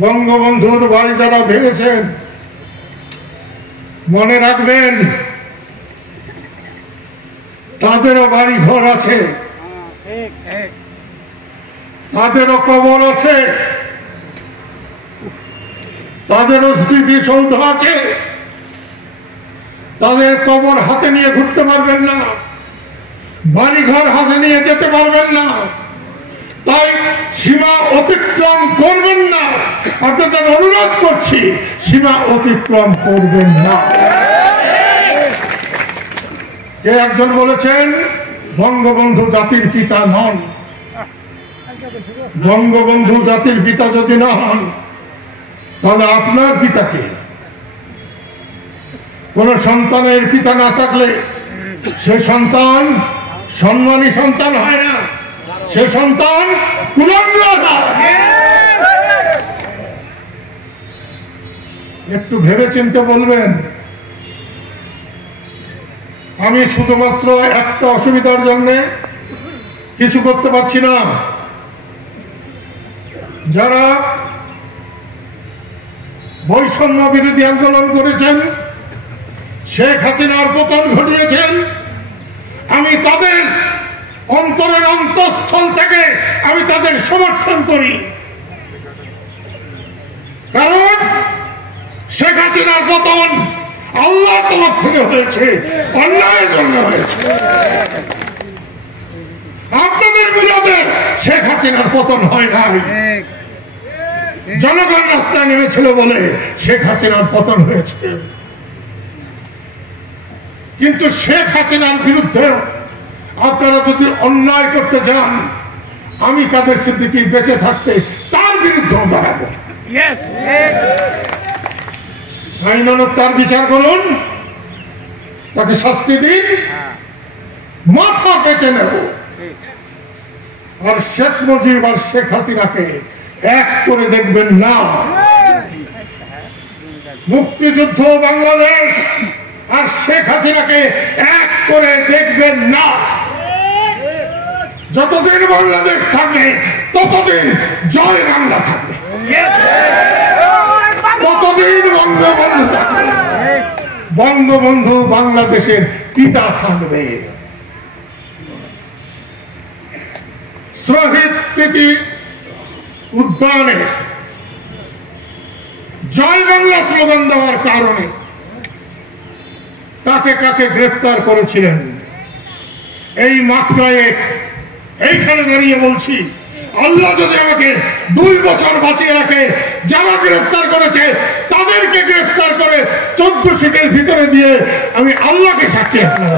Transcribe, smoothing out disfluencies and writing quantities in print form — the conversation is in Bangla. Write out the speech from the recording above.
বঙ্গবন্ধুর বাড়ি যারা ভেঙেছেন মনে রাখবেন তাদেরও বাড়ি ঘর আছে, তাদেরও কবর আছে, তাদেরও স্মৃতিসৌধ আছে। তাদের কবর হাতে নিয়ে ঘুরতে পারবেন না, বাড়িঘর হাতে নিয়ে যেতে পারবেন না। তাই সীমা অতিক্রম করবেন না। আপনাদের অনুরোধ করছি, সীমা অতিক্রম করবেন না। কে একজন বলেছেন বঙ্গবন্ধু জাতির পিতা নন। বঙ্গবন্ধু জাতির পিতা যদি না হন তাহলে আপনার পিতাকে, কোন সন্তানের পিতা না থাকলে সে সন্তান সম্মানী সন্তান হয় না, সে সন্তান কুলাঙ্গার হয়। একটু ভেবে চিন্তে বলবেন। আমি শুধুমাত্র একটা অসুবিধার জন্য কিছু করতে পারছি না। যারা বৈষম্য বিরোধী আন্দোলন করেছেন, শেখ হাসিনার পতন ঘটিয়েছেন, আমি তাদের অন্তরের অন্তঃস্থল থেকে আমি তাদের সমর্থন করি। কারণ শেখ হাসিনার পতন আল্লাহর তরফ থেকে হয়েছে, অন্যায়ের জন্য হয়েছে। আপনাদের বিরোধে শেখ হাসিনার পতন হয় নাই, জনগণ রাস্তায় নেমেছিল বলে শেখ হাসিনার পতন হয়েছে। কিন্তু শেখ হাসিনার বিরুদ্ধে আপনারা যদি অন্যায় করতে যান, আমি কাদের সিদ্দিকী বেঁচে থাকতে তার বিরুদ্ধেও দাঁড়াবো। আইনানুগ তার বিচার করুন, তাকে শাস্তি দিন, মাথা পেতে নেব। আর শেখ মুজিব আর শেখ হাসিনাকে এক করে দেখবেন না। মুক্তিযুদ্ধ বাংলাদেশ আর শেখ হাসিনাকে এক করে দেখবেন না। যতদিন বাংলাদেশ থাকবে ততদিন জয় বাংলা থাকবে, ততদিন বঙ্গবন্ধু থাকবে, বঙ্গবন্ধু বাংলাদেশের পিতা থাকবে। শহীদ স্মৃতি উদ্যানে জয় বাংলা স্লোগান দেওয়ার কারণে কাকে কাকে গ্রেফতার করেছিলেন এই মাত্রায় এইখানে দাঁড়িয়ে বলছি, আল্লাহ যদি আমাকে 2 বছর বাঁচিয়ে রাখে, যারা গ্রেফতার করেছে তাদেরকে গ্রেফতার করে 14 সিটের ভিতরে দিয়ে আমি আল্লাহকে সাক্ষী রাখলাম।